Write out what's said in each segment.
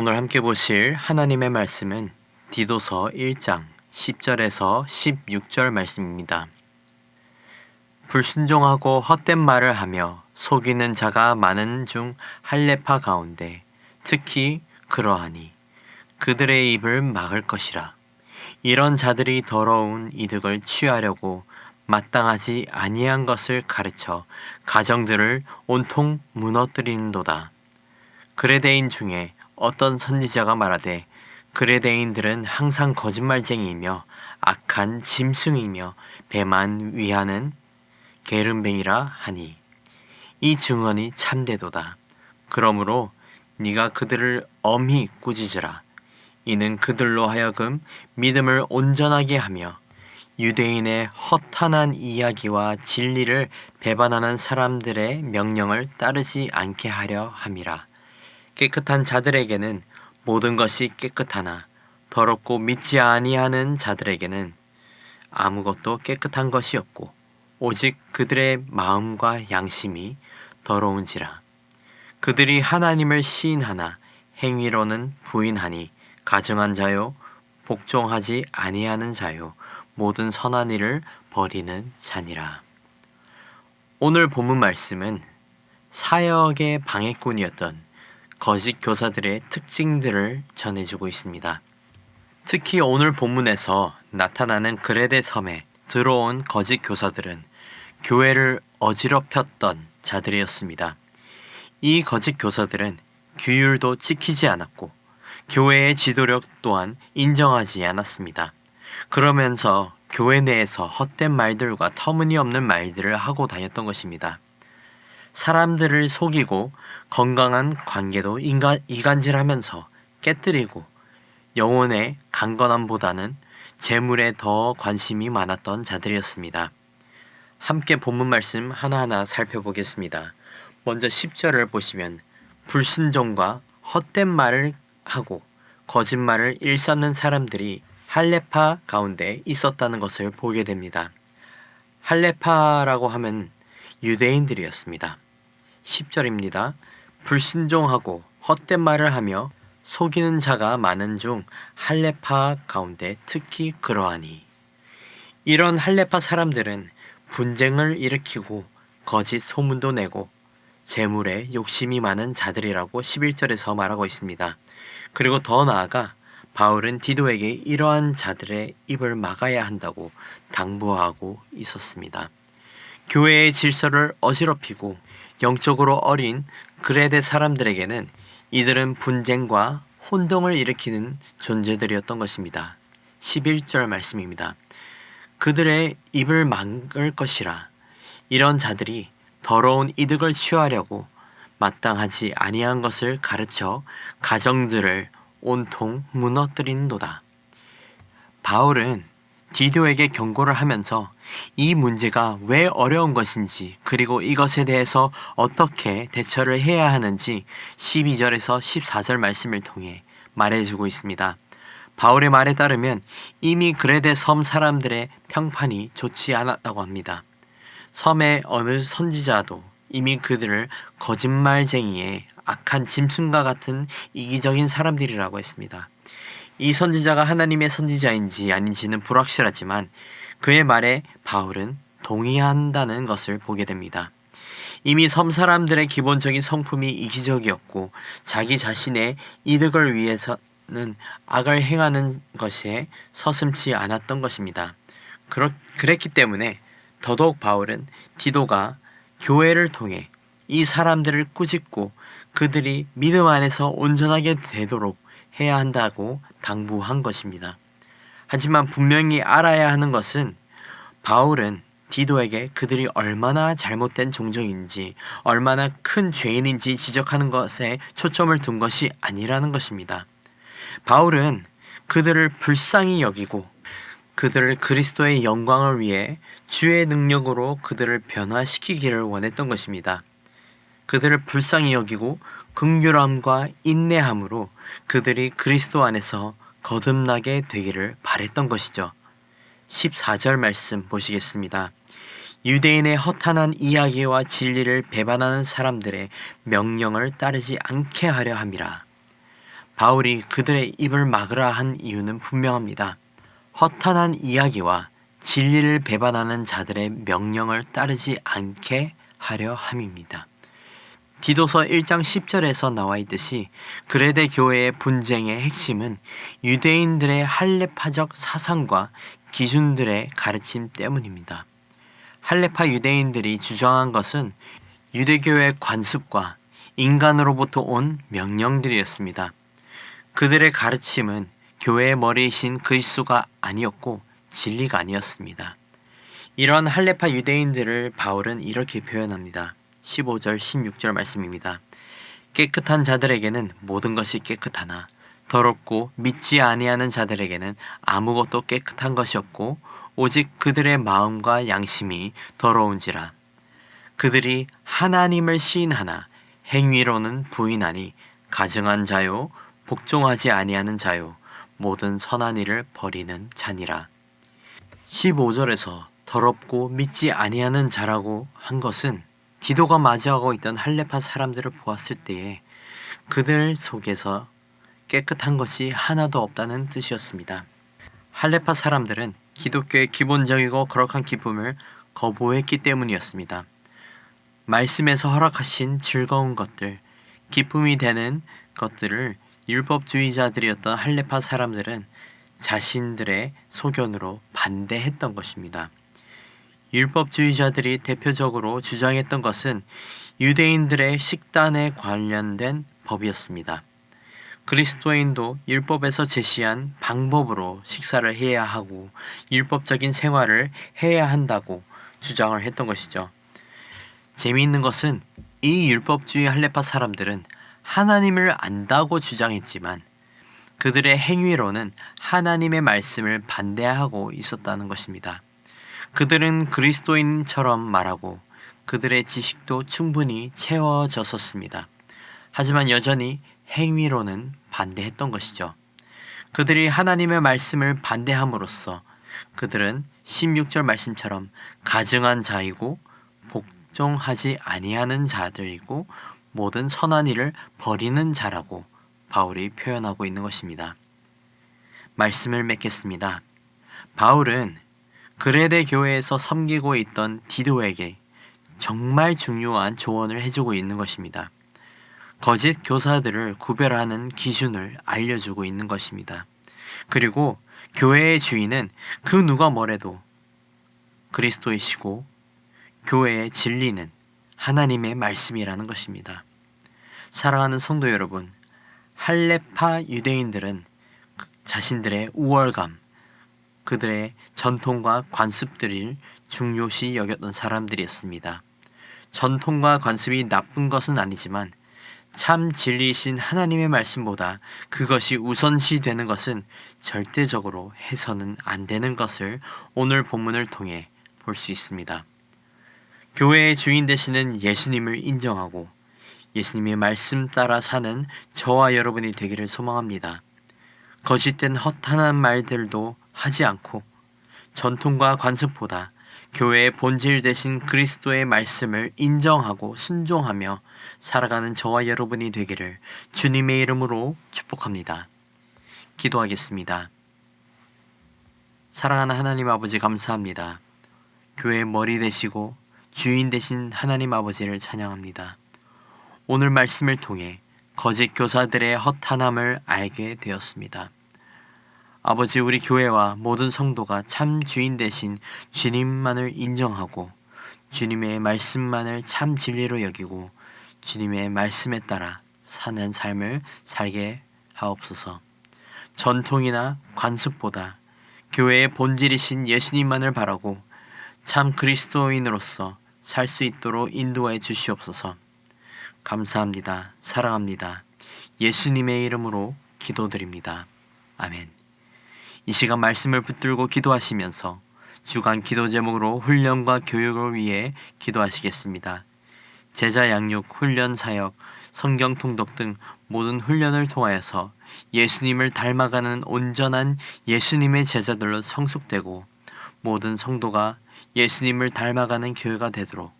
오늘 함께 보실 하나님의 말씀은 디도서 1장 10절에서 16절 말씀입니다. 불순종하고 헛된 말을 하며 속이는 자가 많은 중 할례파 가운데 특히 그러하니 그들의 입을 막을 것이라. 이런 자들이 더러운 이득을 취하려고 마땅하지 아니한 것을 가르쳐 가정들을 온통 무너뜨리는도다. 그레데인 중에 어떤 선지자가 말하되 그레데인들은 항상 거짓말쟁이이며 악한 짐승이며 배만 위하는 게으름뱅이라 하니 이 증언이 참되도다. 그러므로 네가 그들을 엄히 꾸짖으라. 이는 그들로 하여금 믿음을 온전하게 하며 유대인의 허탄한 이야기와 진리를 배반하는 사람들의 명령을 따르지 않게 하려 함이라. 깨끗한 자들에게는 모든 것이 깨끗하나 더럽고 믿지 아니하는 자들에게는 아무것도 깨끗한 것이 없고 오직 그들의 마음과 양심이 더러운지라. 그들이 하나님을 시인하나 행위로는 부인하니 가증한 자요 복종하지 아니하는 자요 모든 선한 일을 버리는 자니라. 오늘 본문 말씀은 사역의 방해꾼이었던 거짓 교사들의 특징들을 전해주고 있습니다. 특히 오늘 본문에서 나타나는 그레데 섬에 들어온 거짓 교사들은 교회를 어지럽혔던 자들이었습니다. 이 거짓 교사들은 규율도 지키지 않았고 교회의 지도력 또한 인정하지 않았습니다. 그러면서 교회 내에서 헛된 말들과 터무니없는 말들을 하고 다녔던 것입니다. 사람들을 속이고 건강한 관계도 이간질하면서 깨뜨리고 영혼의 강건함보다는 재물에 더 관심이 많았던 자들이었습니다. 함께 본문 말씀 하나하나 살펴보겠습니다. 먼저 10절을 보시면 불순종과 헛된 말을 하고 거짓말을 일삼는 사람들이 할례파 가운데 있었다는 것을 보게 됩니다. 할례파라고 하면 유대인들이었습니다. 10절입니다. 불순종하고 헛된 말을 하며 속이는 자가 많은 중 할례파 가운데 특히 그러하니. 이런 할례파 사람들은 분쟁을 일으키고 거짓 소문도 내고 재물에 욕심이 많은 자들이라고 11절에서 말하고 있습니다. 그리고 더 나아가 바울은 디도에게 이러한 자들의 입을 막아야 한다고 당부하고 있었습니다. 교회의 질서를 어지럽히고 영적으로 어린 그레데 사람들에게는 이들은 분쟁과 혼동을 일으키는 존재들이었던 것입니다. 11절 말씀입니다. 그들의 입을 막을 것이라. 이런 자들이 더러운 이득을 취하려고 마땅하지 아니한 것을 가르쳐 가정들을 온통 무너뜨리는도다. 바울은 디도에게 경고를 하면서 이 문제가 왜 어려운 것인지 그리고 이것에 대해서 어떻게 대처를 해야 하는지 12절에서 14절 말씀을 통해 말해주고 있습니다. 바울의 말에 따르면 이미 그레데 섬 사람들의 평판이 좋지 않았다고 합니다. 섬의 어느 선지자도 이미 그들을 거짓말쟁이의 악한 짐승과 같은 이기적인 사람들이라고 했습니다. 이 선지자가 하나님의 선지자인지 아닌지는 불확실하지만 그의 말에 바울은 동의한다는 것을 보게 됩니다. 이미 섬 사람들의 기본적인 성품이 이기적이었고 자기 자신의 이득을 위해서는 악을 행하는 것에 서슴지 않았던 것입니다. 그랬기 때문에 더더욱 바울은 디도가 교회를 통해 이 사람들을 꾸짖고 그들이 믿음 안에서 온전하게 되도록 해야 한다고 당부한 것입니다. 하지만 분명히 알아야 하는 것은 바울은 디도에게 그들이 얼마나 잘못된 종족인지 얼마나 큰 죄인인지 지적하는 것에 초점을 둔 것이 아니라는 것입니다. 바울은 그들을 불쌍히 여기고 그들을 그리스도의 영광을 위해 주의 능력으로 그들을 변화시키기를 원했던 것입니다. 그들을 불쌍히 여기고 긍휼함과 인내함으로 그들이 그리스도 안에서 거듭나게 되기를 바랬던 것이죠. 14절 말씀 보시겠습니다. 유대인의 허탄한 이야기와 진리를 배반하는 사람들의 명령을 따르지 않게 하려 함이라. 바울이 그들의 입을 막으라 한 이유는 분명합니다. 허탄한 이야기와 진리를 배반하는 자들의 명령을 따르지 않게 하려 함입니다. 디도서 1장 10절에서 나와 있듯이 그레데 교회의 분쟁의 핵심은 유대인들의 할례파적 사상과 기준들의 가르침 때문입니다. 할례파 유대인들이 주장한 것은 유대교의 관습과 인간으로부터 온 명령들이었습니다. 그들의 가르침은 교회의 머리이신 그리스도가 아니었고 진리가 아니었습니다. 이런 할례파 유대인들을 바울은 이렇게 표현합니다. 15절 16절 말씀입니다. 깨끗한 자들에게는 모든 것이 깨끗하나 더럽고 믿지 아니하는 자들에게는 아무것도 깨끗한 것이 없고 오직 그들의 마음과 양심이 더러운지라. 그들이 하나님을 시인하나 행위로는 부인하니 가증한 자요 복종하지 아니하는 자요 모든 선한 일을 버리는 자니라. 15절에서 더럽고 믿지 아니하는 자라고 한 것은 디도가 마주하고 있던 할례파 사람들을 보았을 때에 그들 속에서 깨끗한 것이 하나도 없다는 뜻이었습니다. 할례파 사람들은 기독교의 기본적이고 거룩한 기쁨을 거부했기 때문이었습니다. 말씀에서 허락하신 즐거운 것들, 기쁨이 되는 것들을 율법주의자들이었던 할례파 사람들은 자신들의 소견으로 반대했던 것입니다. 율법주의자들이 대표적으로 주장했던 것은 유대인들의 식단에 관련된 법이었습니다. 그리스도인도 율법에서 제시한 방법으로 식사를 해야 하고 율법적인 생활을 해야 한다고 주장을 했던 것이죠. 재미있는 것은 이 율법주의 할례파 사람들은 하나님을 안다고 주장했지만 그들의 행위로는 하나님의 말씀을 반대하고 있었다는 것입니다. 그들은 그리스도인처럼 말하고 그들의 지식도 충분히 채워졌었습니다. 하지만 여전히 행위로는 반대했던 것이죠. 그들이 하나님의 말씀을 반대함으로써 그들은 16절 말씀처럼 가증한 자이고 복종하지 아니하는 자들이고 모든 선한 일을 버리는 자라고 바울이 표현하고 있는 것입니다. 말씀을 맺겠습니다. 바울은 그레데 교회에서 섬기고 있던 디도에게 정말 중요한 조언을 해주고 있는 것입니다. 거짓 교사들을 구별하는 기준을 알려주고 있는 것입니다. 그리고 교회의 주인은 그 누가 뭐래도 그리스도이시고 교회의 진리는 하나님의 말씀이라는 것입니다. 사랑하는 성도 여러분, 할례파 유대인들은 자신들의 우월감, 그들의 전통과 관습들을 중요시 여겼던 사람들이었습니다. 전통과 관습이 나쁜 것은 아니지만 참 진리이신 하나님의 말씀보다 그것이 우선시 되는 것은 절대적으로 해서는 안 되는 것을 오늘 본문을 통해 볼 수 있습니다. 교회의 주인 되시는 예수님을 인정하고 예수님의 말씀 따라 사는 저와 여러분이 되기를 소망합니다. 거짓된 허탄한 말들도 하지 않고 전통과 관습보다 교회의 본질 되신 그리스도의 말씀을 인정하고 순종하며 살아가는 저와 여러분이 되기를 주님의 이름으로 축복합니다. 기도하겠습니다. 사랑하는 하나님 아버지 감사합니다. 교회의 머리 되시고 주인 되신 하나님 아버지를 찬양합니다. 오늘 말씀을 통해 거짓 교사들의 허탄함을 알게 되었습니다. 아버지, 우리 교회와 모든 성도가 참 주인 되신 주님만을 인정하고 주님의 말씀만을 참 진리로 여기고 주님의 말씀에 따라 사는 삶을 살게 하옵소서. 전통이나 관습보다 교회의 본질이신 예수님만을 바라고 참 그리스도인으로서 살 수 있도록 인도해 주시옵소서. 감사합니다. 사랑합니다. 예수님의 이름으로 기도드립니다. 아멘. 이 시간 말씀을 붙들고 기도하시면서 주간 기도 제목으로 훈련과 교육을 위해 기도하시겠습니다. 제자 양육, 훈련 사역, 성경 통독 등 모든 훈련을 통하여서 예수님을 닮아가는 온전한 예수님의 제자들로 성숙되고 모든 성도가 예수님을 닮아가는 교회가 되도록,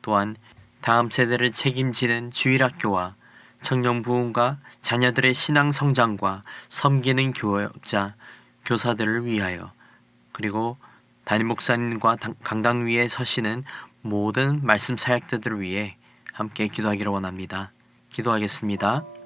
또한 다음 세대를 책임지는 주일학교와 청년 부흥과 자녀들의 신앙 성장과 섬기는 교역자, 교사들을 위하여, 그리고 담임 목사님과 강당 위에 서시는 모든 말씀 사역자들을 위해 함께 기도하기를 원합니다. 기도하겠습니다.